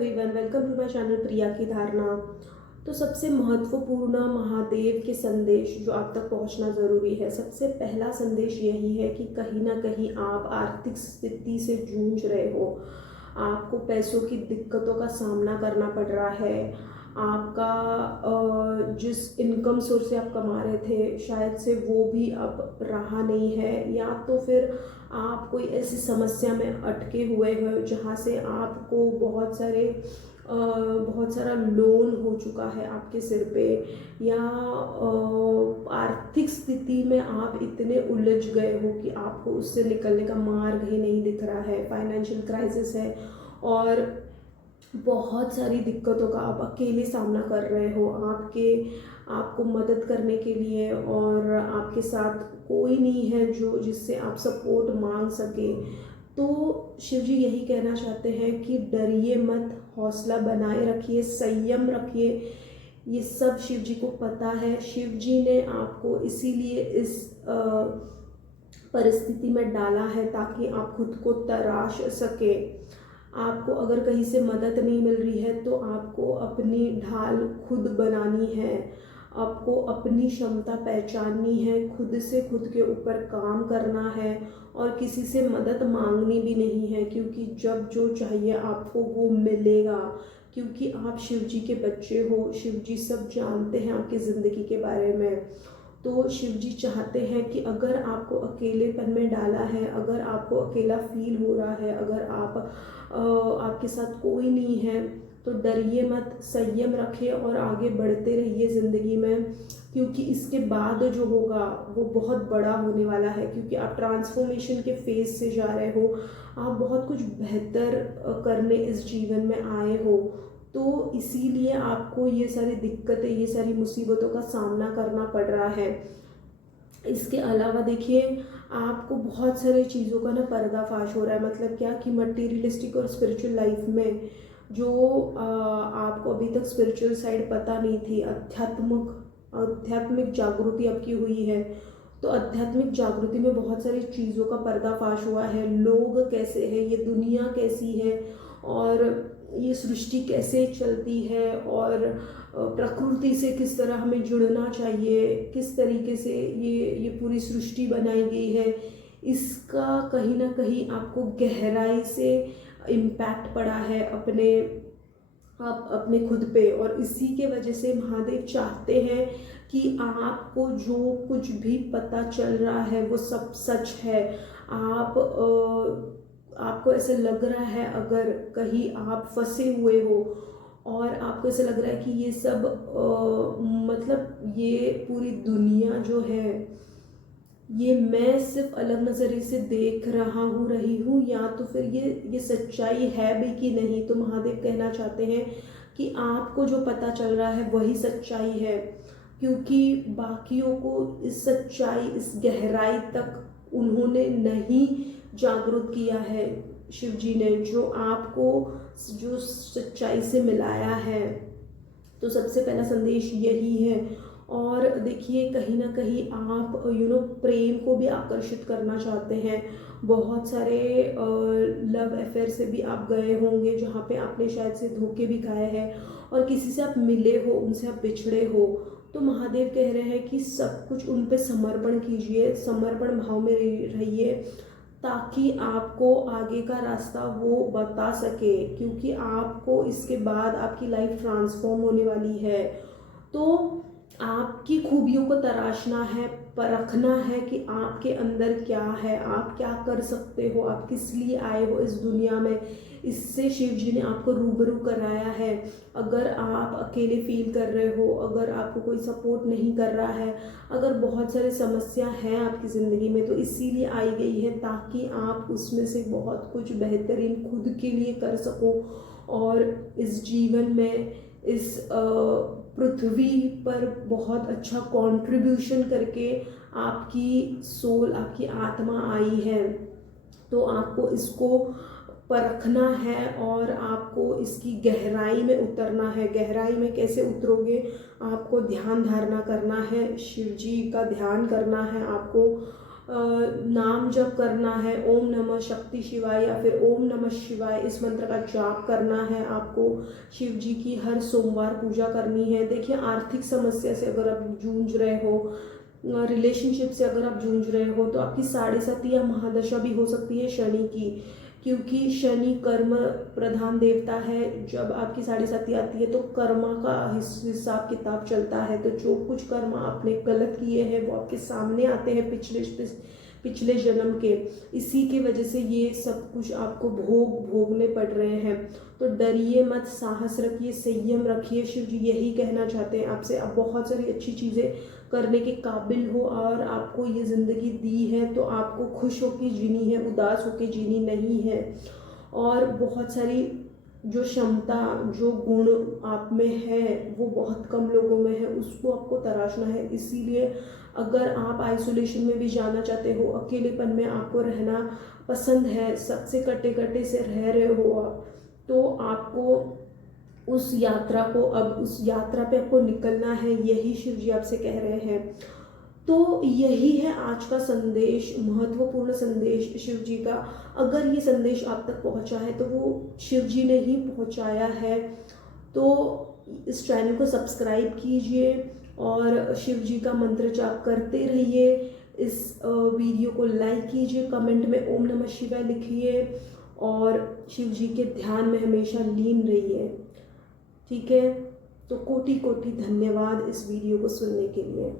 Everyone, welcome to my channel Priya की धारणा। तो सबसे महत्वपूर्ण महादेव के संदेश जो आप तक पहुंचना ज़रूरी है। सबसे पहला संदेश यही है कि कहीं ना कहीं आप आर्थिक स्थिति से जूझ रहे हो, आपको पैसों की दिक्कतों का सामना करना पड़ रहा है। आपका जिस इनकम सोर्स से आप कमा रहे थे शायद से वो भी अब रहा नहीं है, या तो फिर आप कोई ऐसी समस्या में अटके हुए हो जहाँ से आपको बहुत सारा लोन हो चुका है आपके सिर पे, या आर्थिक स्थिति में आप इतने उलझ गए हो कि आपको उससे निकलने का मार्ग ही नहीं दिख रहा है। फाइनेंशियल क्राइसिस है और बहुत सारी दिक्कतों का आप अकेले सामना कर रहे हो। आपको मदद करने के लिए और आपके साथ कोई नहीं है जिससे आप सपोर्ट मांग सके। तो शिव जी यही कहना चाहते हैं कि डरिए मत, हौसला बनाए रखिए, संयम रखिए। ये सब शिव जी को पता है। शिव जी ने आपको इसीलिए इस परिस्थिति में डाला है ताकि आप खुद को तराश सके। आपको अगर कहीं से मदद नहीं मिल रही है तो आपको अपनी ढाल खुद बनानी है, आपको अपनी क्षमता पहचाननी है, खुद से खुद के ऊपर काम करना है और किसी से मदद मांगनी भी नहीं है, क्योंकि जब जो चाहिए आपको वो मिलेगा। क्योंकि आप शिव जी के बच्चे हो, शिव जी सब जानते हैं आपकी ज़िंदगी के बारे में। तो शिव जी चाहते हैं कि अगर आपको अकेलेपन में डाला है, अगर आपको अकेला फील हो रहा है, अगर आपके साथ कोई नहीं है, तो डरिए मत, संयम रखिए और आगे बढ़ते रहिए ज़िंदगी में। क्योंकि इसके बाद जो होगा वो बहुत बड़ा होने वाला है, क्योंकि आप ट्रांसफॉर्मेशन के फेज से जा रहे हो। आप बहुत कुछ बेहतर करने इस जीवन में आए हो। तो इसीलिए आपको ये सारी दिक्कतें, ये सारी मुसीबतों का सामना करना पड़ रहा है। इसके अलावा देखिए, आपको बहुत सारी चीज़ों का ना पर्दाफाश हो रहा है। मतलब क्या कि मटीरियलिस्टिक और स्पिरिचुअल लाइफ में जो आपको अभी तक स्पिरिचुअल साइड पता नहीं थी, आध्यात्मिक जागृति आपकी हुई है। तो आध्यात्मिक जागृति में बहुत सारी चीज़ों का पर्दाफाश हुआ है। लोग कैसे हैं, ये दुनिया कैसी है, और ये सृष्टि कैसे चलती है, और प्रकृति से किस तरह हमें जुड़ना चाहिए, किस तरीके से ये पूरी सृष्टि बनाई गई है, इसका कहीं ना कहीं आपको गहराई से इम्पैक्ट पड़ा है अपने खुद पे। और इसी के वजह से महादेव चाहते हैं कि आपको जो कुछ भी पता चल रहा है वो सब सच है। आपको ऐसे लग रहा है अगर कहीं आप फंसे हुए हो और आपको ऐसे लग रहा है कि ये सब मतलब ये पूरी दुनिया जो है ये मैं सिर्फ अलग नज़रिए से देख रही हूँ, या तो फिर ये सच्चाई है भी कि नहीं। तो महादेव कहना चाहते हैं कि आपको जो पता चल रहा है वही सच्चाई है, क्योंकि बाकियों को इस सच्चाई, इस गहराई तक उन्होंने नहीं जागरूक किया है। शिव जी ने जो आपको जो सच्चाई से मिलाया है। तो सबसे पहला संदेश यही है। और देखिए, कहीं ना कहीं आप प्रेम को भी आकर्षित करना चाहते हैं। बहुत सारे लव अफेयर से भी आप गए होंगे जहाँ पे आपने शायद से धोखे भी खाए हैं, और किसी से आप मिले हो, उनसे आप बिछड़े हो। तो महादेव कह रहे हैं कि सब कुछ उन पे समर्पण कीजिए, समर्पण भाव में रहिए, ताकि आपको आगे का रास्ता वो बता सके। क्योंकि आपको इसके बाद आपकी लाइफ ट्रांसफॉर्म होने वाली है। तो आपकी खूबियों को तराशना है, परखना है कि आपके अंदर क्या है, आप क्या कर सकते हो, आप किस लिए आए हो इस दुनिया में। इससे शिव जी ने आपको रूबरू कराया है। अगर आप अकेले फील कर रहे हो, अगर आपको कोई सपोर्ट नहीं कर रहा है, अगर बहुत सारी समस्या है आपकी ज़िंदगी में, तो इसीलिए आई गई है ताकि आप उसमें से बहुत कुछ बेहतरीन खुद के लिए कर सको, और इस जीवन में, इस पृथ्वी पर बहुत अच्छा कंट्रीब्यूशन करके आपकी सोल, आपकी आत्मा आई है। तो आपको इसको परखना है और आपको इसकी गहराई में उतरना है। गहराई में कैसे उतरोगे? आपको ध्यान धारणा करना है, शिव जी का ध्यान करना है आपको, नाम जप करना है, ओम नमः शक्ति शिवाय या फिर ओम नमः शिवाय, इस मंत्र का जाप करना है आपको। शिव जी की हर सोमवार पूजा करनी है। देखिए, आर्थिक समस्या से अगर आप जूझ रहे हो, रिलेशनशिप से अगर आप जूझ रहे हो, तो आपकी 7.5 या महादशा भी हो सकती है शनि की, क्योंकि शनि कर्म प्रधान देवता है। जब आपकी 7.5 आती है तो कर्मा का हिसाब किताब चलता है। तो जो कुछ कर्म आपने गलत किए हैं वो आपके सामने आते हैं पिछले जन्म के, इसी की वजह से ये सब कुछ आपको भोगने पड़ रहे हैं। तो डरिए मत, साहस रखिए, संयम रखिए। शिव जी यही कहना चाहते हैं आपसे। आप बहुत सारी अच्छी चीज़ें करने के काबिल हो और आपको ये ज़िंदगी दी है तो आपको खुश होकर जीनी है, उदास होकर जीनी नहीं है। और बहुत सारी जो क्षमता, जो गुण आप में है वो बहुत कम लोगों में है, उसको आपको तराशना है। इसीलिए अगर आप आइसोलेशन में भी जाना चाहते हो, अकेलेपन में आपको रहना पसंद है, सबसे कटे से रह रहे हो आप, तो आपको उस यात्रा पे आपको निकलना है, यही शिव जी आपसे कह रहे हैं। तो यही है आज का संदेश, महत्वपूर्ण संदेश शिव जी का। अगर ये संदेश आप तक पहुंचा है तो वो शिव जी ने ही पहुंचाया है। तो इस चैनल को सब्सक्राइब कीजिए और शिव जी का मंत्र जाप करते रहिए। इस वीडियो को लाइक कीजिए, कमेंट में ओम नमः शिवाय लिखिए और शिव जी के ध्यान में हमेशा लीन रहिए। ठीक है, तो कोटि कोटि धन्यवाद इस वीडियो को सुनने के लिए।